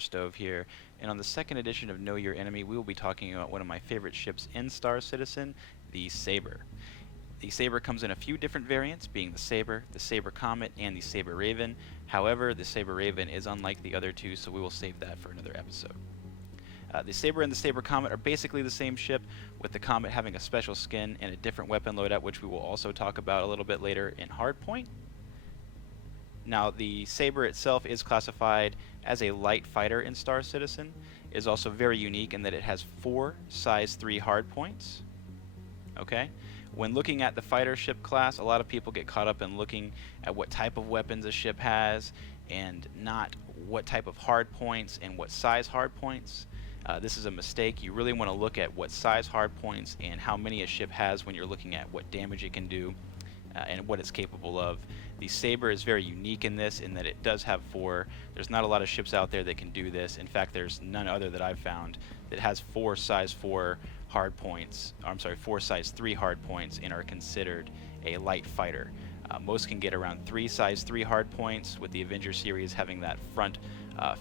Stove here, and on the second edition of Know Your Enemy, we will be talking about one of my favorite ships in Star Citizen, the Sabre. The Sabre comes in a few different variants, being the Sabre Comet, and the Sabre Raven. However, the Sabre Raven is unlike the other two, so we will save that for another episode. The Sabre and the Sabre Comet are basically the same ship, with the Comet having a special skin and a different weapon loadout, which we will also talk about a little bit later in Hardpoint. Now, the Sabre itself is classified as a light fighter in Star Citizen. It is also very unique in that it has 4 size 3 hardpoints. Okay? When looking at the fighter ship class, a lot of people get caught up in looking at what type of weapons a ship has and not what type of hardpoints and what size hardpoints. This is a mistake. You really want to look at what size hardpoints and how many a ship has when you're looking at what damage it can do and what it's capable of. The Sabre is very unique in this, in that it does have 4. There's not a lot of ships out there that can do this. In fact, there's none other that I've found that has 4 size 4 hardpoints. I'm sorry, 4 size 3 hardpoints and are considered a light fighter. Most can get around 3 size 3 hardpoints, with the Avenger series having that front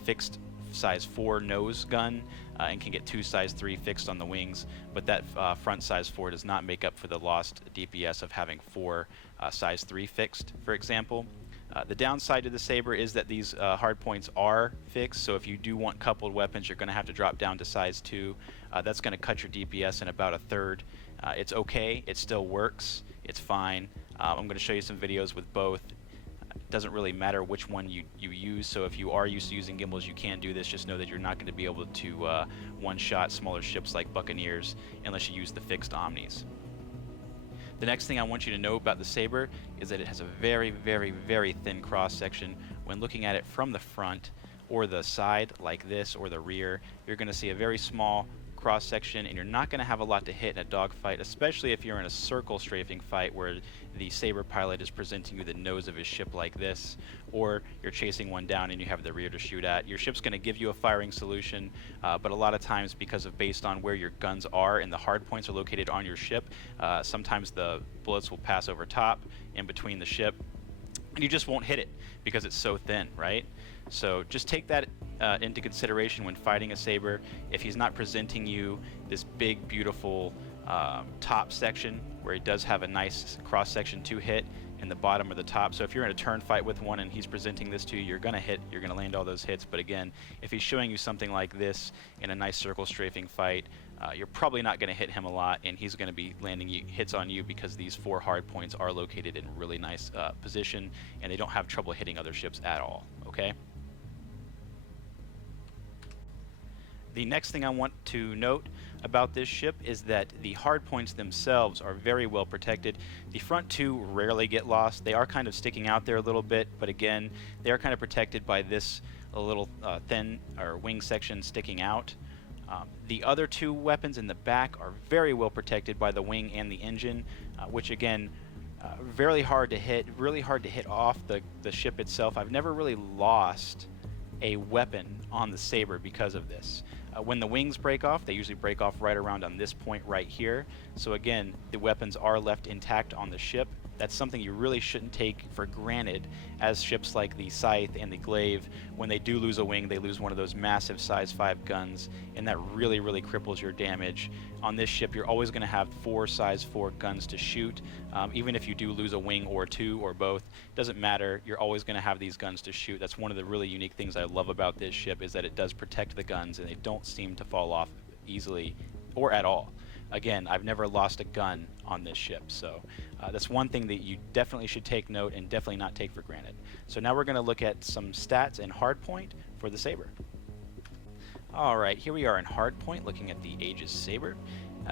fixed size 4 nose gun and can get 2 size 3 fixed on the wings, but that front size 4 does not make up for the lost DPS of having 4 size 3 fixed, for example. The downside to the Sabre is that these hardpoints are fixed, so if you do want coupled weapons, you're going to have to drop down to size 2. That's going to cut your DPS in about a third. It's okay, it still works, it's fine. I'm going to show you some videos with both. It doesn't really matter which one you use, so if you are used to using gimbals, you can do this. Just know that you're not going to be able to one-shot smaller ships like Buccaneers unless you use the fixed Omnis. The next thing I want you to know about the Sabre is that it has a very, very, very thin cross-section. When looking at it from the front or the side like this, or the rear, you're going to see a very small cross-section, and you're not going to have a lot to hit in a dogfight, especially if you're in a circle strafing fight where the Sabre pilot is presenting you the nose of his ship like this, or you're chasing one down and you have the rear to shoot at. Your ship's going to give you a firing solution, but a lot of times, because of based on where your guns are and the hard points are located on your ship, sometimes the bullets will pass over top in between the ship, and you just won't hit it because it's so thin, right? So just take that into consideration when fighting a Sabre. If he's not presenting you this big, beautiful top section where he does have a nice cross section to hit in the bottom or the top. So if you're in a turn fight with one and he's presenting this to you, you're gonna hit, you're gonna land all those hits. But again, if he's showing you something like this in a nice circle strafing fight, you're probably not gonna hit him a lot, and he's gonna be landing hits on you because these 4 hard points are located in a really nice position, and they don't have trouble hitting other ships at all. Okay. The next thing I want to note about this ship is that the hardpoints themselves are very well protected. The front 2 rarely get lost. They are kind of sticking out there a little bit, but again, they are kind of protected by this little thin or wing section sticking out. The other 2 weapons in the back are very well protected by the wing and the engine, which again, really hard to hit off the ship itself. I've never really lost a weapon on the Sabre because of this. When the wings break off, they usually break off right around on this point right here. So again, the weapons are left intact on the ship. That's something you really shouldn't take for granted, as ships like the Scythe and the Glaive, when they do lose a wing, they lose one of those massive size 5 guns, and that really, really cripples your damage. On this ship, you're always going to have 4 size 4 guns to shoot. Even if you do lose a wing or 2 or both, doesn't matter, you're always going to have these guns to shoot. That's one of the really unique things I love about this ship, is that it does protect the guns, and they don't seem to fall off easily or at all. Again, I've never lost a gun on this ship, so that's one thing that you definitely should take note and definitely not take for granted. So now we're going to look at some stats and hardpoint for the Sabre. Alright, here we are in Hardpoint looking at the Aegis Sabre.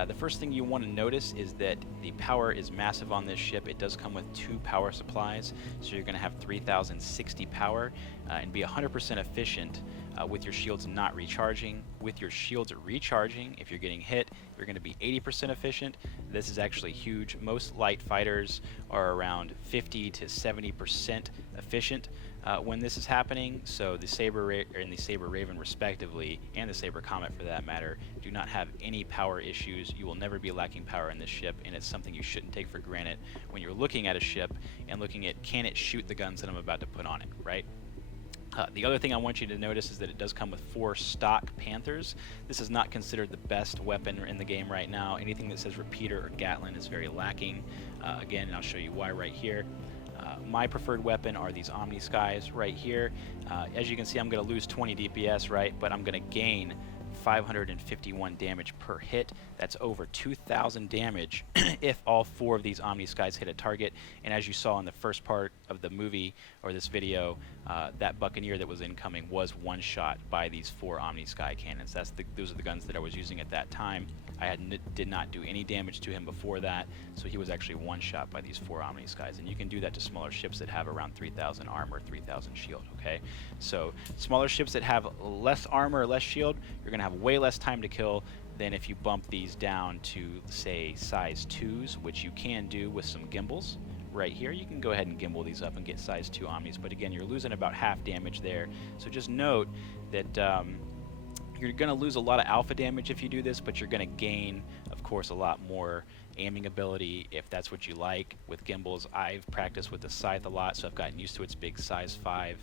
The first thing you want to notice is that the power is massive on this ship. It does come with 2 power supplies, so you're going to have 3060 power and be 100% efficient with your shields not recharging. With your shields recharging, if you're getting hit, you're going to be 80% efficient. This is actually huge. Most light fighters are around 50 to 70% efficient when this is happening, so the Sabre and the Sabre Raven respectively, and the Sabre Comet for that matter, do not have any power issues. You will never be lacking power in this ship, and it's something you shouldn't take for granted when you're looking at a ship and looking at, can it shoot the guns that I'm about to put on it, right? The other thing I want you to notice is that it does come with 4 stock Panthers. This is not considered the best weapon in the game right now. Anything that says repeater or Gatling is very lacking. Again, I'll show you why right here. My preferred weapon are these Omni Skies right here. As you can see, I'm going to lose 20 DPS, right? But I'm going to gain 551 damage per hit. That's over 2,000 damage if all 4 of these Omni Skies hit a target. And as you saw in the first part of the movie or this video, that Buccaneer that was incoming was one-shot by these 4 Omni Sky cannons. Those are the guns that I was using at that time. I did not do any damage to him before that, so he was actually one-shot by these 4 Omni Skies. And you can do that to smaller ships that have around 3,000 armor, 3,000 shield, okay? So smaller ships that have less armor or less shield, you're going to have way less time to kill than if you bump these down to, say, size 2s, which you can do with some gimbals. Right here, you can go ahead and gimbal these up and get size 2 Omnis, but again, you're losing about half damage there. So just note that you're going to lose a lot of alpha damage if you do this, but you're going to gain, of course, a lot more aiming ability if that's what you like. With gimbals, I've practiced with the Scythe a lot, so I've gotten used to its big size 5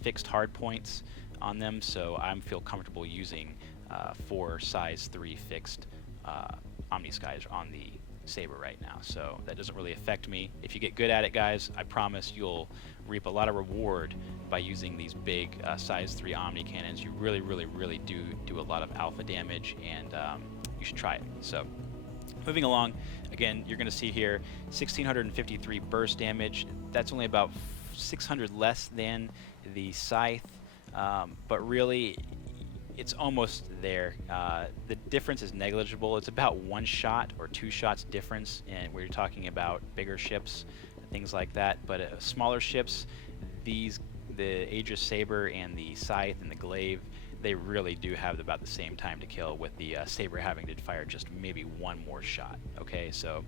fixed hard points on them, so I feel comfortable using 4 size 3 fixed Omni Skies on the Sabre right now, so that doesn't really affect me. If you get good at it, guys, I promise you'll reap a lot of reward by using these big size 3 Omni cannons. You really do a lot of alpha damage, and you should try it. So moving along, again, you're going to see here 1,653 burst damage. That's only about 600 less than the Scythe, but really it's almost there. The difference is negligible. It's about 1 shot or 2 shots difference, and we're talking about bigger ships, things like that. But smaller ships, the Aegis Sabre and the Scythe and the Glaive, they really do have about the same time to kill, with the Sabre having to fire just maybe 1 more shot. Okay, so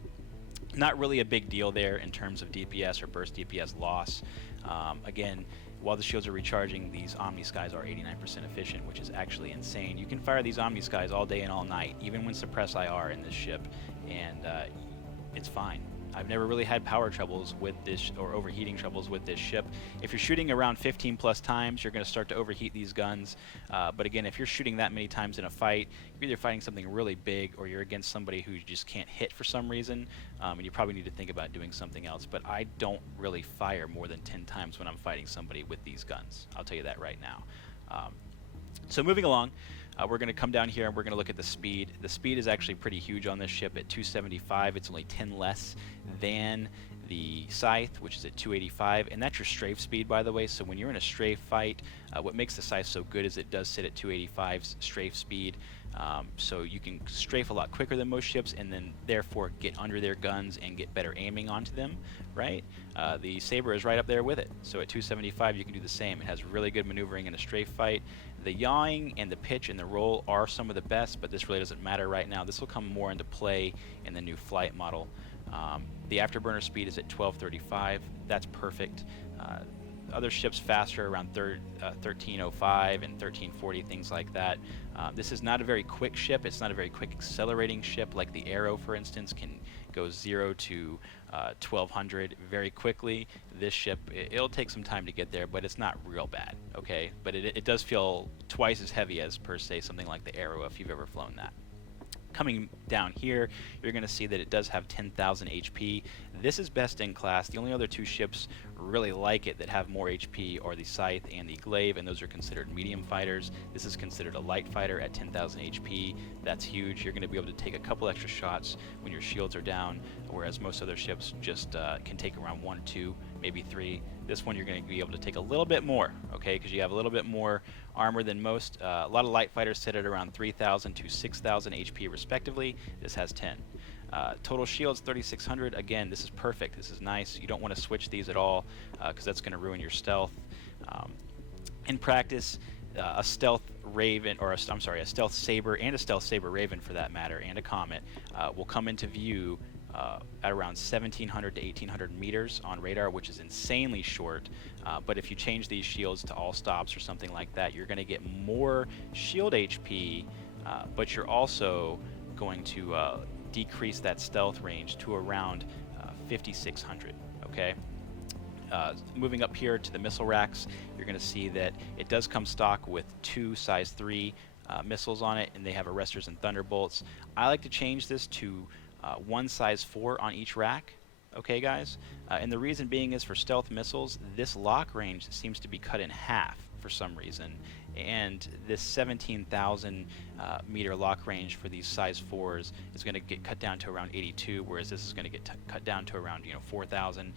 not really a big deal there in terms of DPS or burst DPS loss. Again, while the shields are recharging, these Omni Skies are 89% efficient, which is actually insane. You can fire these Omni Skies all day and all night, even when suppress IR in this ship, and it's fine. I've never really had power troubles with this, or overheating troubles with this ship. If you're shooting around 15 plus times, you're going to start to overheat these guns. But again, if you're shooting that many times in a fight, you're either fighting something really big or you're against somebody who you just can't hit for some reason, and you probably need to think about doing something else. But I don't really fire more than 10 times when I'm fighting somebody with these guns. I'll tell you that right now. So moving along, we're going to come down here and we're going to look at the speed. The speed is actually pretty huge on this ship at 275. It's only 10 less than the Scythe, which is at 285, and that's your strafe speed, by the way. So when you're in a strafe fight, what makes the Scythe so good is it does sit at 285's strafe speed. So you can strafe a lot quicker than most ships, and then therefore get under their guns and get better aiming onto them, right? The Sabre is right up there with it. So at 275 you can do the same. It has really good maneuvering in a strafe fight. The yawing and the pitch and the roll are some of the best, but this really doesn't matter right now. This will come more into play in the new flight model. The afterburner speed is at 1235. That's perfect. Other ships faster, around 1305 and 1340, things like that. This is not a very quick ship. It's not a very quick accelerating ship like the Arrow, for instance, can go 0 to 1200 very quickly. This ship, it'll take some time to get there, but it's not real bad, okay? But it does feel twice as heavy as, per se, something like the Arrow, if you've ever flown that. Coming down here, you're going to see that it does have 10,000 HP. This is best in class. The only other 2 ships really like it that have more HP are the Scythe and the Glaive, and those are considered medium fighters. This is considered a light fighter at 10,000 HP. That's huge. You're going to be able to take a couple extra shots when your shields are down, whereas most other ships just can take around 1 or 2, maybe 3. This one you're going to be able to take a little bit more, okay, because you have a little bit more armor than most. A lot of light fighters sit at around 3,000 to 6,000 HP respectively. This has 10. Total shields 3,600. Again, this is perfect. This is nice. You don't want to switch these at all because that's going to ruin your stealth. In practice, a stealth Raven, or a stealth Sabre and a stealth Sabre Raven for that matter, and a Comet will come into view at around 1,700 to 1,800 meters on radar, which is insanely short. But if you change these shields to all stops or something like that, you're going to get more shield HP, but you're also going to decrease that stealth range to around 5,600. Okay. moving up here to the missile racks, you're going to see that it does come stock with 2 size 3 missiles on it, and they have arresters and thunderbolts. I like to change this to 1 size 4 on each rack. Okay, guys? And the reason being is for stealth missiles, this lock range seems to be cut in half for some reason. And this 17,000 meter lock range for these size 4s is going to get cut down to around 82, whereas this is going to get cut down to around 4,000.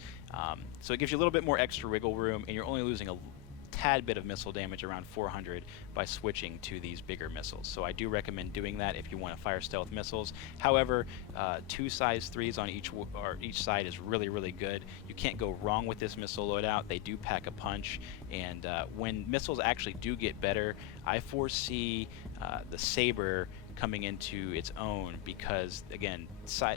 So it gives you a little bit more extra wiggle room, and you're only losing a tad bit of missile damage, around 400, by switching to these bigger missiles. So I do recommend doing that if you want to fire stealth missiles. However, 2 size 3s on each side is really, really good. You can't go wrong with this missile loadout. They do pack a punch, and when missiles actually do get better, I foresee the Sabre coming into its own, because again,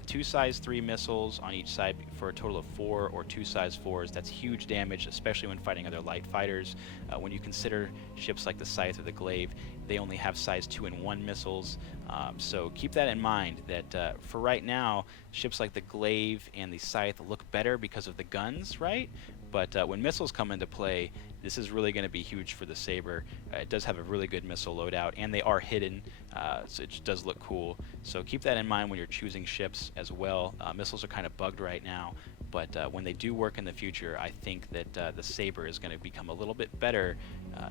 2 size 3 missiles on each side for a total of 4, or 2 size 4s, that's huge damage, especially when fighting other light fighters. When you consider ships like the Scythe or the Glaive, they only have size 2 and 1 missiles. So keep that in mind, that for right now, ships like the Glaive and the Scythe look better because of the guns, right? But when missiles come into play, this is really going to be huge for the Sabre. It does have a really good missile loadout, and they are hidden, so it does look cool. So keep that in mind when you're choosing ships as well. Missiles are kind of bugged right now, but when they do work in the future, I think that the Sabre is going to become a little bit better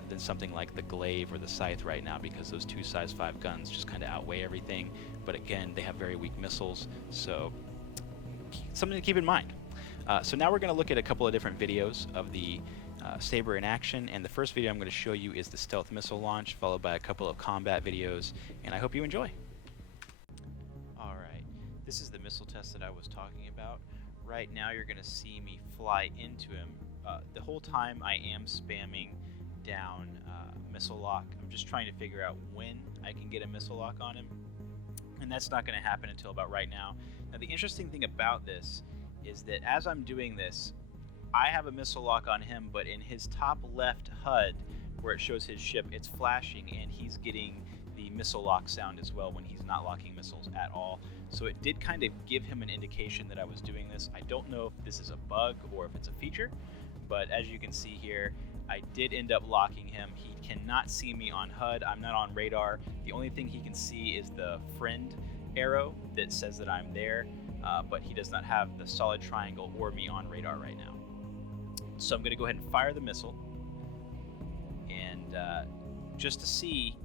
than something like the Glaive or the Scythe right now, because those 2 size 5 guns just kind of outweigh everything. But again, they have very weak missiles, so something to keep in mind. So now we're going to look at a couple of different videos of the Sabre in action, and the first video I'm going to show you is the stealth missile launch, followed by a couple of combat videos, and I hope you enjoy. Alright, this is the missile test that I was talking about. Right now you're going to see me fly into him. The whole time I am spamming down missile lock. I'm just trying to figure out when I can get a missile lock on him, and that's not going to happen until about right now. Now the interesting thing about this is that as I'm doing this, I have a missile lock on him, but in his top left HUD, where it shows his ship, it's flashing, and he's getting the missile lock sound as well when he's not locking missiles at all. So it did kind of give him an indication that I was doing this. I don't know if this is a bug or if it's a feature, but as you can see here, I did end up locking him. He cannot see me on HUD. I'm not on radar. The only thing he can see is the friend arrow that says that I'm there, but he does not have the solid triangle or me on radar right now. So I'm going to go ahead and fire the missile, and just to see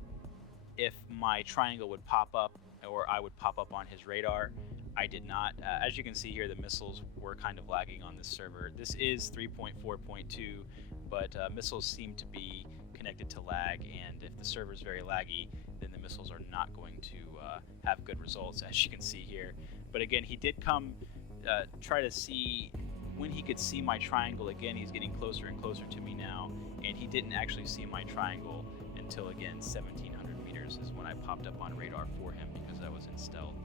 if my triangle would pop up or I would pop up on his radar, I did not. As you can see here, the missiles were kind of lagging on this server. This is 3.4.2, but missiles seem to be connected to lag, and if the server is very laggy, then the missiles are not going to have good results, as you can see here. But again, he did come try to see when he could see my triangle. Again, he's getting closer and closer to me now, and he didn't actually see my triangle until, again, 1,700 meters is when I popped up on radar for him, because I was in stealth,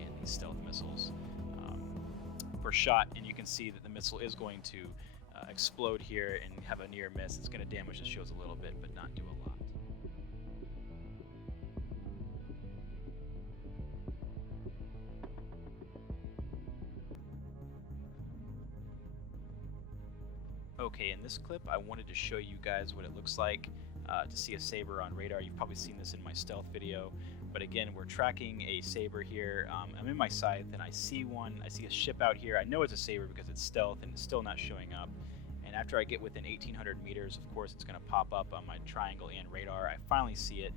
and these stealth missiles were shot, and you can see that the missile is going to explode here and have a near miss. It's going to damage the shields a little bit, but not do a lot. Okay, in this clip I wanted to show you guys what it looks like to see a Sabre on radar. You've probably seen this in my stealth video, but again, we're tracking a Sabre here. I'm in my Scythe and I see a ship out here. I know it's a Sabre because it's stealth and it's still not showing up. And after I get within 1,800 meters, of course, it's going to pop up on my triangle and radar. I finally see it.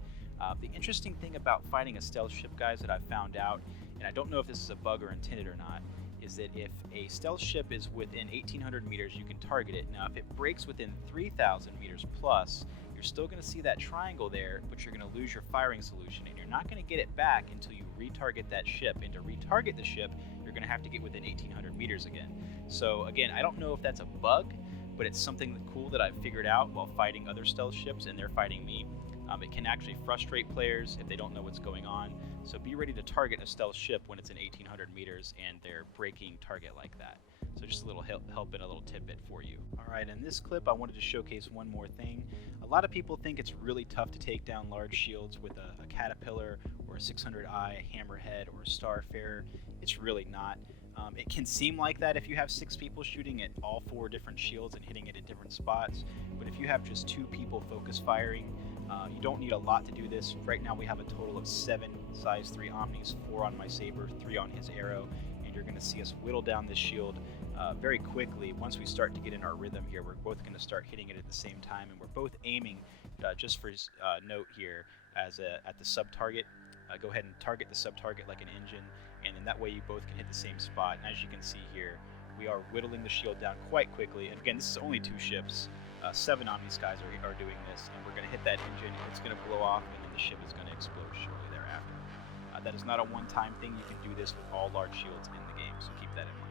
The interesting thing about fighting a stealth ship, guys, that I've found out, and I don't know if this is a bug or intended or not, is that if a stealth ship is within 1,800 meters, you can target it. Now, if it breaks within 3,000 meters plus, you're still going to see that triangle there, but you're going to lose your firing solution, and you're not going to get it back until you retarget that ship. And to retarget the ship, you're going to have to get within 1,800 meters again. So again, I don't know if that's a bug, but it's something cool that I've figured out while fighting other stealth ships, and they're fighting me. It can actually frustrate players if they don't know what's going on. So be ready to target a stealth ship when it's in 1,800 meters and they're breaking target like that. So just a little help and a little tidbit for you. Alright, in this clip I wanted to showcase one more thing. A lot of people think it's really tough to take down large shields with a Caterpillar or a 600i, a Hammerhead, or a Starfarer. It's really not. It can seem like that if you have 6 people shooting at all 4 different shields and hitting it at different spots, but if you have just 2 people focus firing, you don't need a lot to do this. Right now we have a total of 7 size 3 Omnis, 4 on my Sabre, 3 on his arrow, and you're going to see us whittle down this shield very quickly. Once we start to get in our rhythm here, we're both going to start hitting it at the same time, and we're both aiming, just for note here, at the sub-target. Go ahead and target the sub-target like an engine, and then that way you both can hit the same spot. And as you can see here, we are whittling the shield down quite quickly. And again, this is only 2 ships. 7 Omnis guys are doing this, and we're going to hit that engine, and it's going to blow off, and then the ship is going to explode shortly thereafter. That is not a one-time thing. You can do this with all large shields in the game, so keep that in mind.